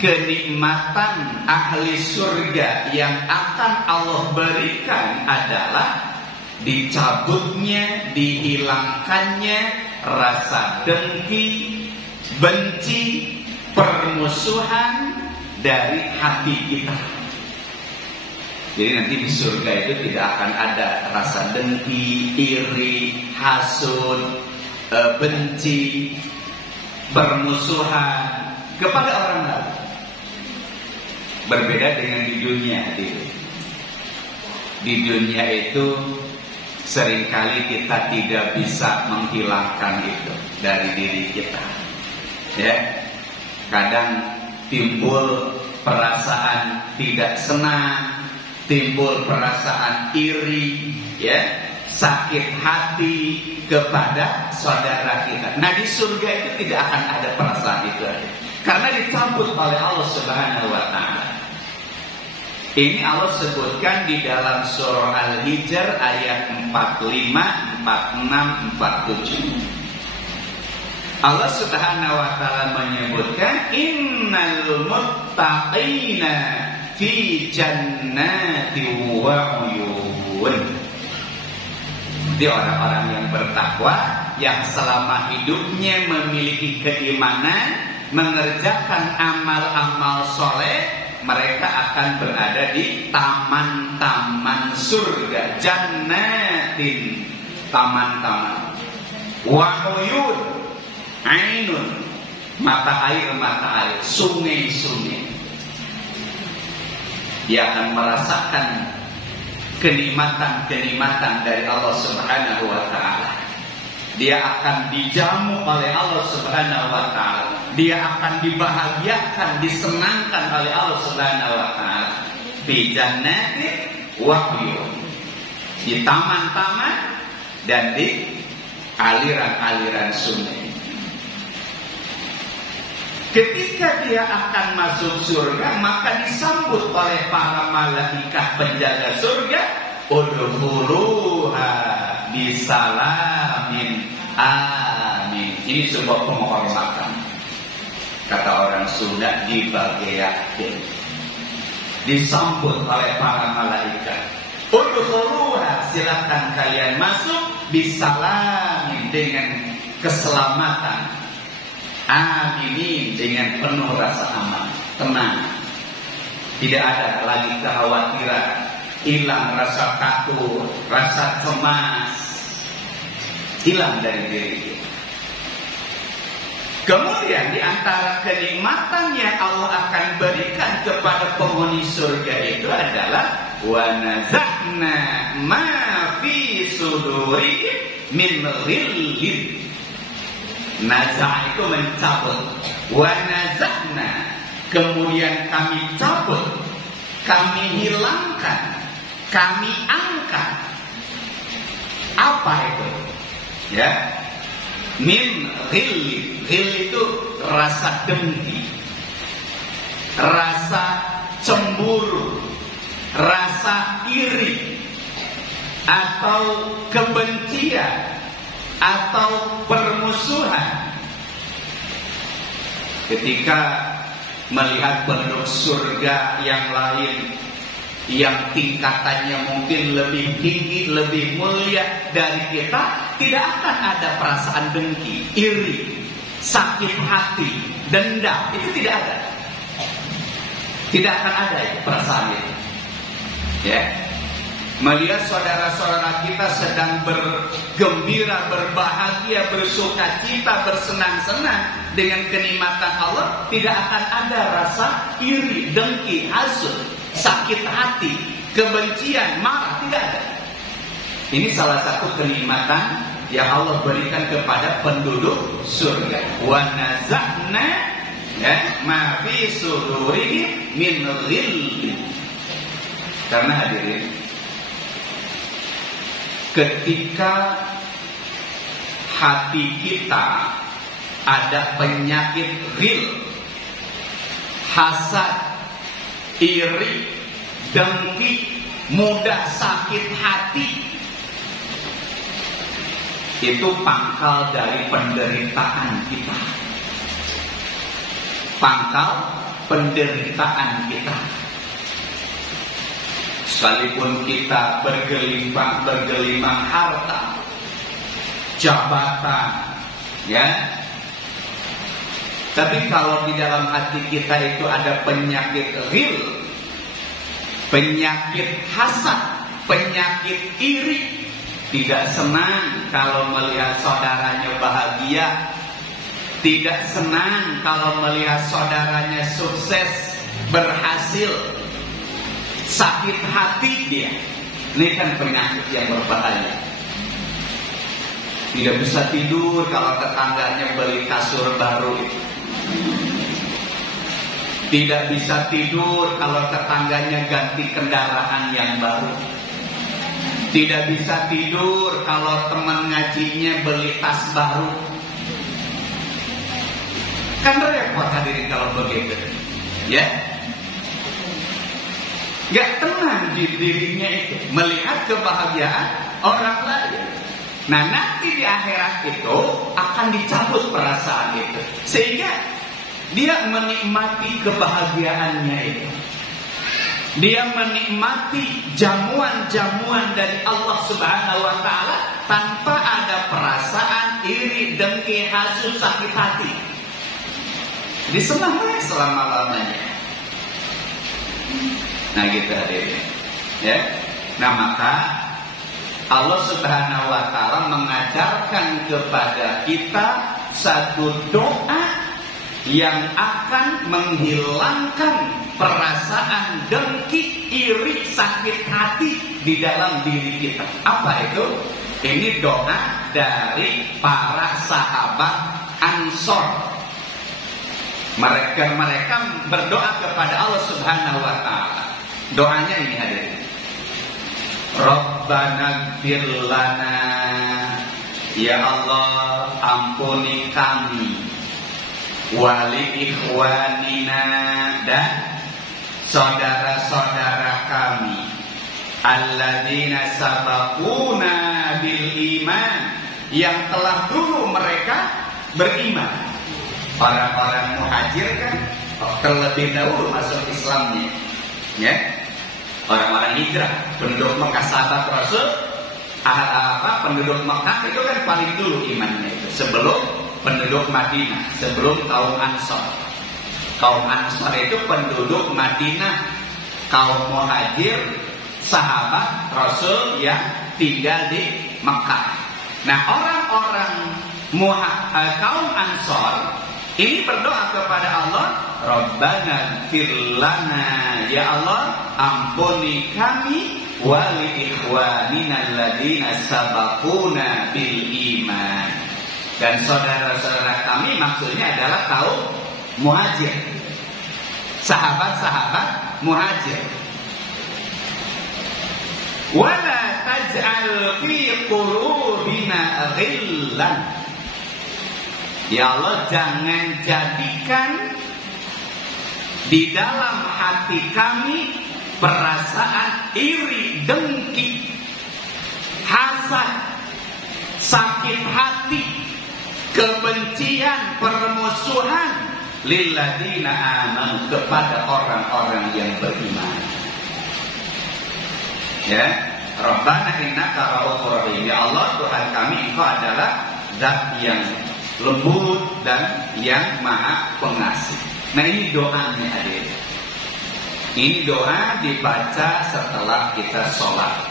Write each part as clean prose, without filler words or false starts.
kenikmatan ahli surga yang akan Allah berikan adalah dicabutnya, dihilangkannya rasa dengki, benci, permusuhan dari hati kita. Jadi nanti di surga itu tidak akan ada rasa dengki, iri, hasud, benci, permusuhan kepada orang lain. Berbeda dengan di dunia. Di dunia itu seringkali kita tidak bisa menghilangkan itu dari diri kita. Ya, kadang timbul perasaan tidak senang, timbul perasaan iri, ya, sakit hati kepada saudara kita. Nah, di surga itu tidak akan ada perasaan itu, karena dicabut oleh Allah Subhanahu wa Ta'ala. Ini Allah sebutkan di dalam surah Al-Hijr ayat 45, 46, 47. Allah Subhanahu wa Ta'ala menyebutkan innal muttaqina fi jannati wa uyun. Jadi orang-orang yang bertakwa, yang selama hidupnya memiliki keimanan, mengerjakan amal-amal soleh, mereka akan berada di taman-taman surga, jannatin, taman-taman, wa uyun, ainun, mata air, sungai-sungai. Dia akan merasakan kenikmatan-kenikmatan dari Allah Subhanahu wa Ta'ala. Dia akan dijamu oleh Allah Subhanahu wa Ta'ala. Dia akan dibahagiakan, disenangkan oleh Allah Subhanahu wa Ta'ala. Fi jannati wa uyun, di taman-taman dan di aliran-aliran sungai. Ketika dia akan masuk surga, maka disambut oleh para malaikat penjaga surga, udkhuluha bisalamin amin. Ini sebuah penghormatan. Kata orang Sunda, dibagiakeun. Disambut oleh para malaikat. Udkhuluha, silakan kalian masuk bisalamin, dengan keselamatan. Aminin, dengan penuh rasa aman, tenang. Tidak ada lagi kekhawatiran, hilang rasa takut, rasa cemas, hilang dari diri kita. Kemudian di antara kenikmatan yang Allah akan berikan kepada penghuni surga itu adalah wa nazahna ma fi sudurihim min ghillin. Nazah itu mencabut. Wa nazahna, kemudian kami cabut, kami hilangkan, kami angkat. Apa itu? Ya, min ghil. Ghil itu rasa dengki, rasa cemburu, rasa iri, atau kebencian, atau permusuhan. Ketika melihat penduduk surga yang lain, yang tingkatannya mungkin lebih tinggi, lebih mulia dari kita, tidak akan ada perasaan dengki, iri, sakit hati, dendam. Itu tidak ada. Tidak akan ada perasaan itu. Ya, melihat saudara-saudara kita sedang bergembira, berbahagia, bersukacita, bersenang-senang dengan kenikmatan Allah, tidak akan ada rasa iri, dengki, hasud, sakit hati, kebencian, marah, tidak ada. Ini salah satu kenikmatan yang Allah berikan kepada penduduk surga. Wa nazahna ma fi sudurihim min ghillin. Karena hadirin, ketika hati kita ada penyakit ghil, hasad, iri, dengki, mudah sakit hati, itu pangkal dari penderitaan kita. Pangkal penderitaan kita. Sekalipun kita bergelimang harta, jabatan, ya. Tapi kalau di dalam hati kita itu ada penyakit ghil, penyakit hasad, penyakit iri, tidak senang kalau melihat saudaranya bahagia, tidak senang kalau melihat saudaranya sukses, berhasil, sakit hati dia. Ini kan penyakit yang berbahaya. Tidak bisa tidur kalau tetangganya beli kasur baru itu. Tidak bisa tidur kalau tetangganya ganti kendaraan yang baru. Tidak bisa tidur kalau teman ngajinya beli tas baru. Kan repot hadirin kalau begitu, ya. Gak tenang di dirinya itu melihat kebahagiaan orang lain. Nah, nanti di akhirat itu akan dicabut perasaan itu, sehingga dia menikmati kebahagiaannya itu. Dia menikmati jamuan-jamuan dari Allah Subhanahu wa Ta'ala tanpa ada perasaan iri, dengki, hasud, sakit hati. Disenang selama-lamanya. Nah, gitu hadirin, ya. Nah, maka Allah Subhanahu wa Ta'ala mengajarkan kepada kita satu doa yang akan menghilangkan perasaan dengki, iri, sakit hati di dalam diri kita. Apa itu? Ini doa dari para sahabat Ansor. Mereka berdoa kepada Allah Subhanahu wa Ta'ala. Doanya ini hadirin. Rabbana ighfir lana, ya Allah ampuni kami, wali ikhwanina, dan saudara-saudara kami, alladzina sabaquna bil iman, yang telah dulu mereka beriman. Orang-orang muhajir kan terlebih dahulu masuk Islamnya, ya. Orang-orang hijrah, penduduk Mekah sahabat Rasul, penduduk Mekah itu kan paling dulu imannya itu, sebelum penduduk Madinah, sebelum kaum Ansor. Kaum Ansor itu penduduk Madinah, kaum muhajir, sahabat Rasul yang tinggal di Mekah. Nah, orang-orang kaum Ansor ini berdoa kepada Allah, Rabbana ighfir lana, ya Allah ampuni kami, wali ikhwanina alladzina sabaquna bil iman, dan saudara-saudara kami maksudnya adalah kaum muhajir, sahabat-sahabat muhajir. Wala taj'al fi qulubina ghillan, ya Allah jangan jadikan di dalam hati kami perasaan iri, dengki, hasad, sakit hati, kebencian, permusuhan lilladzina amanu, kepada orang-orang yang beriman. Ya, Rabbana innaka ra'ufur rahim, ya Allah Tuhan kami Engkau adalah zat yang lembut dan yang maha pengasih. Nah, ini doanya hadirin. Ini doa dibaca setelah kita sholat.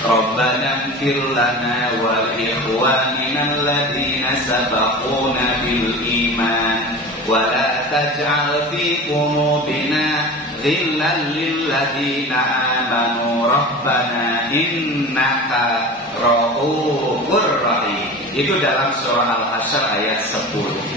Rabbana ighfir lana wa ikhwanina alladzina sabaquna bil iman wa la taj'al fi qulubina ghillan lil ladzina amanu rabbana innaka ra'ufur rahim. Itu dalam surah Al-Hasyr ayat 10.